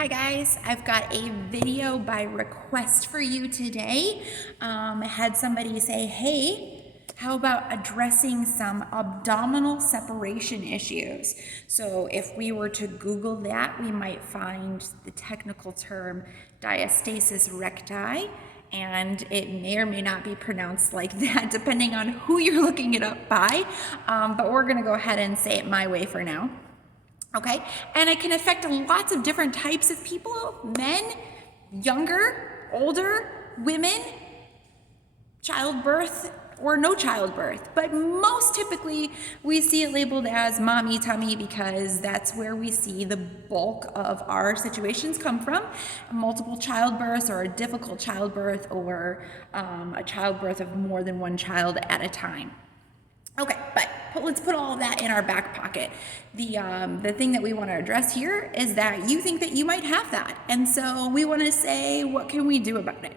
Hi guys, I've got a video by request for you today. I had somebody say, hey, how about addressing some abdominal separation issues? So if we were to Google that, we might find the technical term diastasis recti, and it may or may not be pronounced like that depending on who you're looking it up by, but we're gonna go ahead and say it my way for now. Okay, and it can affect lots of different types of people: men, younger, older, women, childbirth, or no childbirth. But most typically, we see it labeled as mommy tummy because that's where we see the bulk of our situations come from. Multiple childbirths, or a difficult childbirth, or a childbirth of more than one child at a time. Okay, but let's put all of that in our back pocket. The thing that we want to address here is that you think that you might have that. And so we want to say, what can we do about it?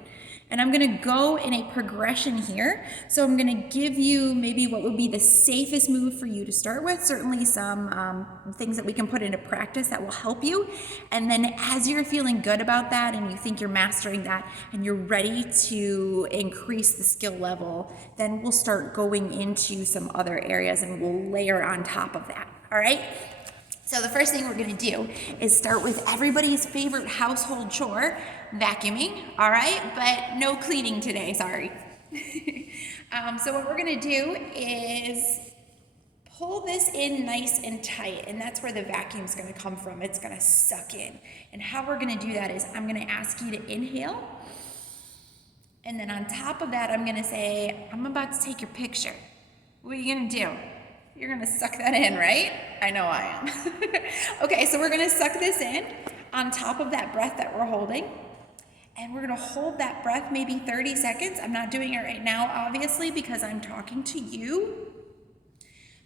And I'm going to go in a progression here. So I'm going to give you maybe what would be the safest move for you to start with, certainly some things that we can put into practice that will help you. And then as you're feeling good about that and you think you're mastering that and you're ready to increase the skill level, then we'll start going into some other areas and we'll layer on top of that. All right? So the first thing we're gonna do is start with everybody's favorite household chore, vacuuming, all right? But no cleaning today, sorry. So what we're gonna do is pull this in nice and tight, and that's where the vacuum's gonna come from. It's gonna suck in. And how we're gonna do that is I'm gonna ask you to inhale, and then on top of that, I'm gonna say, I'm about to take your picture. What are you gonna do? You're gonna suck that in, right? I know I am. Okay, so we're gonna suck this in on top of that breath that we're holding. And we're gonna hold that breath maybe 30 seconds. I'm not doing it right now, obviously, because I'm talking to you.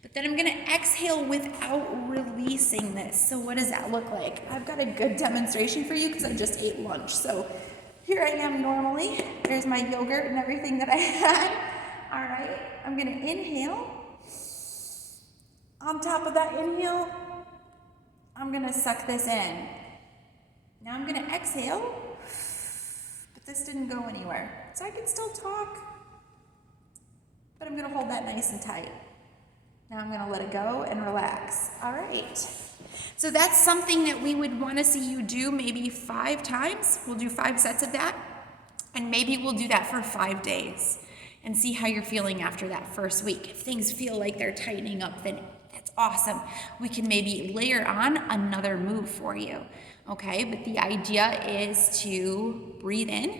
But then I'm gonna exhale without releasing this. So what does that look like? I've got a good demonstration for you because I just ate lunch. So here I am normally. There's my yogurt and everything that I had. All right, I'm gonna inhale. On top of that inhale, I'm gonna suck this in. Now I'm gonna exhale, but this didn't go anywhere. So I can still talk, but I'm gonna hold that nice and tight. Now I'm gonna let it go and relax. All right. So that's something that we would wanna see you do maybe 5 times. We'll do 5 sets of that, and maybe we'll do that for 5 days and see how you're feeling after that first week. If things feel like they're tightening up, then that's awesome. We can maybe layer on another move for you, okay? But the idea is to breathe in,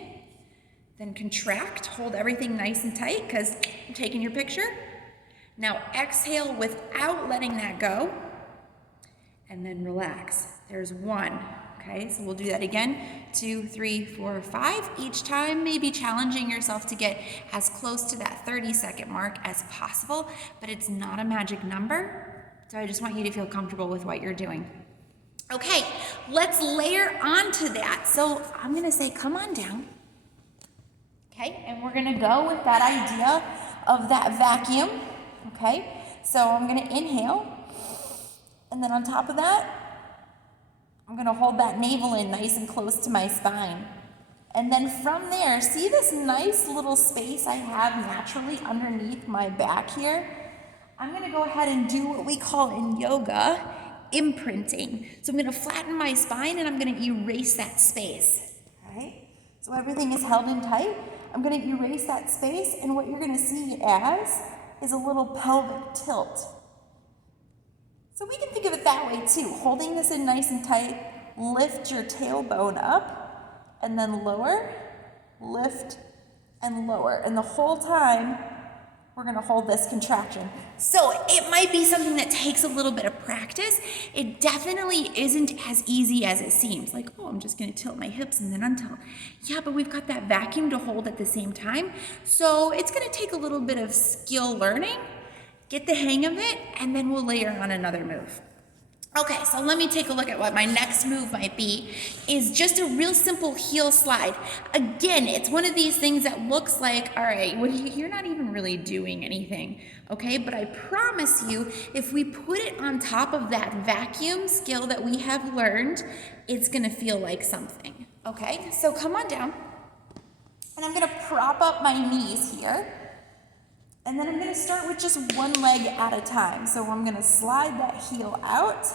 then contract, hold everything nice and tight because I'm taking your picture. Now exhale without letting that go, and then relax. There's 1, okay? So we'll do that again, 2, 3, 4, 5. Each time, maybe challenging yourself to get as close to that 30-second mark as possible, but it's not a magic number. So I just want you to feel comfortable with what you're doing. Okay, let's layer onto that. So I'm gonna say, come on down. Okay, and we're gonna go with that idea of that vacuum. Okay, so I'm gonna inhale, and then on top of that, I'm gonna hold that navel in nice and close to my spine. And then from there, see this nice little space I have naturally underneath my back here? I'm gonna go ahead and do what we call in yoga, imprinting. So I'm gonna flatten my spine and I'm gonna erase that space, all right? So everything is held in tight. I'm gonna erase that space, and what you're gonna see it as is a little pelvic tilt. So we can think of it that way too. Holding this in nice and tight, lift your tailbone up, and then lower, lift, and lower. And the whole time, we're gonna hold this contraction. So it might be something that takes a little bit of practice. It definitely isn't as easy as it seems. Like, oh, I'm just gonna tilt my hips and then untilt. Yeah, but we've got that vacuum to hold at the same time. So it's gonna take a little bit of skill learning, get the hang of it, and then we'll layer on another move. Okay, so let me take a look at what my next move might be, is just a real simple heel slide. Again, it's one of these things that looks like, all right, you're not even really doing anything, okay? But I promise you, if we put it on top of that vacuum skill that we have learned, it's gonna feel like something, okay? So come on down, and I'm gonna prop up my knees here. And then I'm gonna start with just one leg at a time. So I'm gonna slide that heel out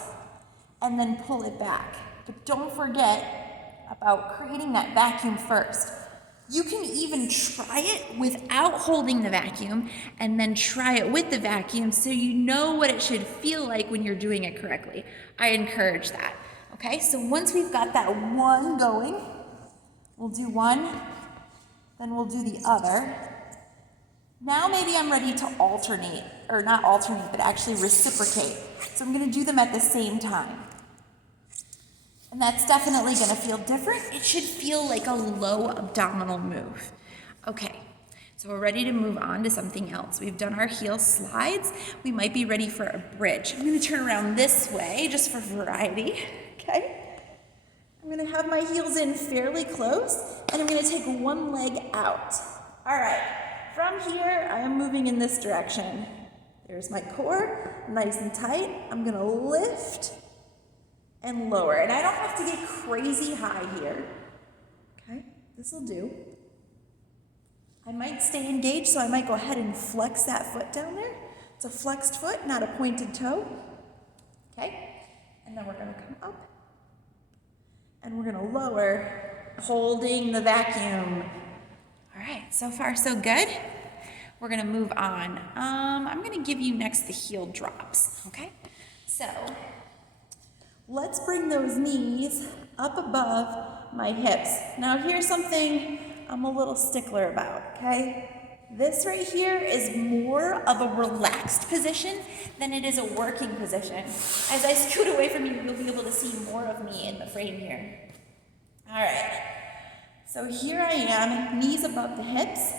and then pull it back. But don't forget about creating that vacuum first. You can even try it without holding the vacuum and then try it with the vacuum so you know what it should feel like when you're doing it correctly. I encourage that. Okay, so once we've got that one going, we'll do one, then we'll do the other. Now maybe I'm ready to alternate, or not alternate, but actually reciprocate. So I'm gonna do them at the same time. And that's definitely gonna feel different. It should feel like a low abdominal move. Okay, so we're ready to move on to something else. We've done our heel slides. We might be ready for a bridge. I'm gonna turn around this way, just for variety, okay? I'm gonna have my heels in fairly close, and I'm gonna take one leg out. All right. From here, I am moving in this direction. There's my core, nice and tight. I'm gonna lift and lower. And I don't have to get crazy high here. Okay, this'll do. I might stay engaged, so I might go ahead and flex that foot down there. It's a flexed foot, not a pointed toe. Okay, and then we're gonna come up. And we're gonna lower, holding the vacuum. All right, so far so good. We're gonna move on. I'm gonna give you next the heel drops, okay? So, let's bring those knees up above my hips. Now here's something I'm a little stickler about, okay? This right here is more of a relaxed position than it is a working position. As I scoot away from you, you'll be able to see more of me in the frame here. All right. So here I am, knees above the hips,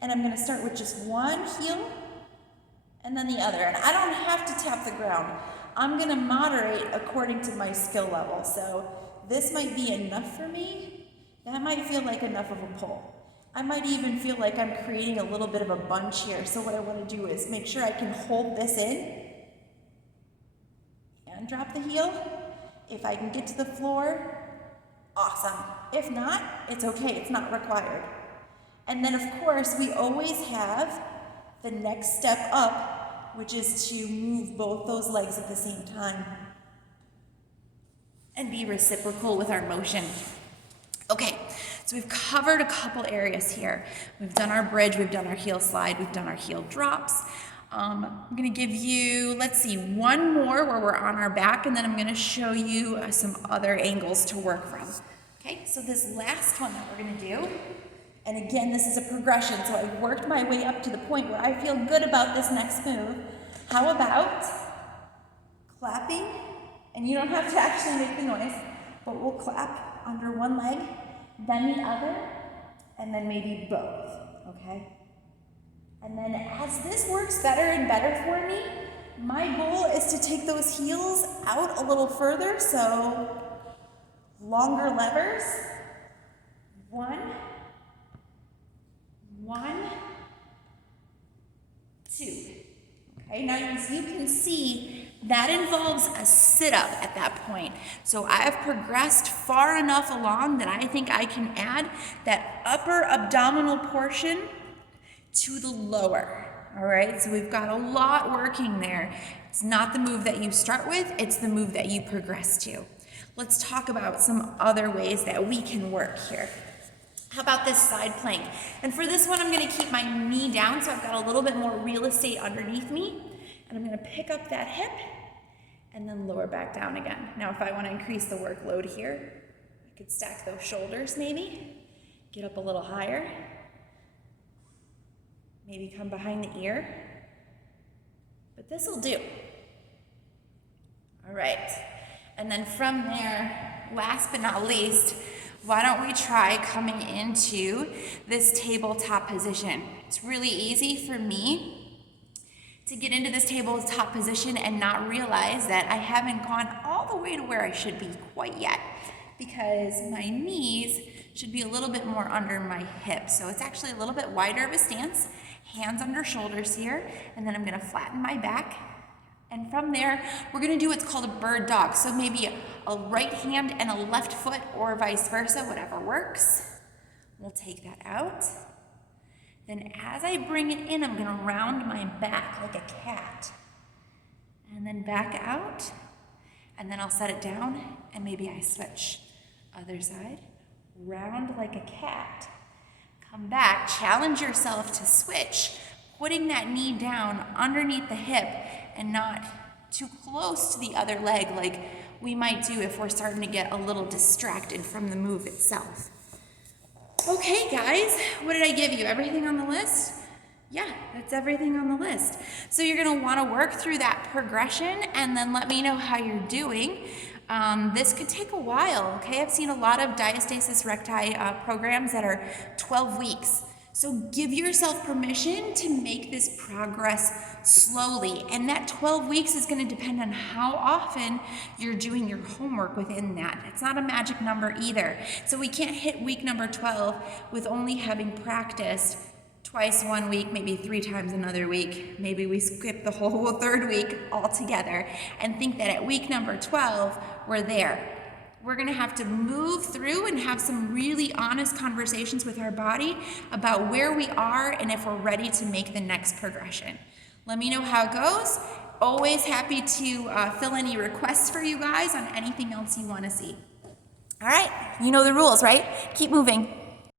and I'm gonna start with just one heel and then the other. And I don't have to tap the ground. I'm gonna moderate according to my skill level. So this might be enough for me. That might feel like enough of a pull. I might even feel like I'm creating a little bit of a bunch here. So what I wanna do is make sure I can hold this in and drop the heel. If I can get to the floor, awesome. If not, it's okay, it's not required. And then of course, we always have the next step up, which is to move both those legs at the same time and be reciprocal with our motion. Okay, so we've covered a couple areas here. We've done our bridge, we've done our heel slide, we've done our heel drops. I'm gonna give you, let's see, one more where we're on our back, and then I'm gonna show you some other angles to work from. Okay, so this last one that we're gonna do, and again, this is a progression, so I've worked my way up to the point where I feel good about this next move. How about clapping? And you don't have to actually make the noise, but we'll clap under one leg, then the other, and then maybe both, okay? And then as this works better and better for me, my goal is to take those heels out a little further, so longer levers. One, two. Okay, now as you can see, that involves a sit-up at that point. So I have progressed far enough along that I think I can add that upper abdominal portion to the lower. All right, so we've got a lot working there. It's not the move that you start with, it's the move that you progress to. Let's talk about some other ways that we can work here. How about this side plank? And for this one, I'm gonna keep my knee down so I've got a little bit more real estate underneath me. And I'm gonna pick up that hip and then lower back down again. Now, if I wanna increase the workload here, I could stack those shoulders maybe, get up a little higher, maybe come behind the ear, but this'll do. All right, and then from there, last but not least, why don't we try coming into this tabletop position? It's really easy for me to get into this tabletop position and not realize that I haven't gone all the way to where I should be quite yet, because my knees should be a little bit more under my hips. So it's actually a little bit wider of a stance, hands under shoulders here, and then I'm gonna flatten my back. And from there, we're gonna do what's called a bird dog. So maybe a right hand and a left foot, or vice versa, whatever works. We'll take that out. Then as I bring it in, I'm gonna round my back like a cat. And then back out, and then I'll set it down, and maybe I switch. Other side, round like a cat. Come back, challenge yourself to switch, putting that knee down underneath the hip and not too close to the other leg like we might do if we're starting to get a little distracted from the move itself. Okay, guys, what did I give you? Everything on the list? Yeah, that's everything on the list. So you're gonna wanna work through that progression and then let me know how you're doing. This could take a while, okay? I've seen a lot of diastasis recti programs that are 12 weeks. So give yourself permission to make this progress slowly. And that 12 weeks is gonna depend on how often you're doing your homework within that. It's not a magic number either. So we can't hit week number 12 with only having practiced twice one week, maybe 3 times another week. Maybe we skip the whole third week altogether and think that at week number 12, we're there. We're gonna have to move through and have some really honest conversations with our body about where we are and if we're ready to make the next progression. Let me know how it goes. Always happy to fill any requests for you guys on anything else you wanna see. All right, you know the rules, right? Keep moving.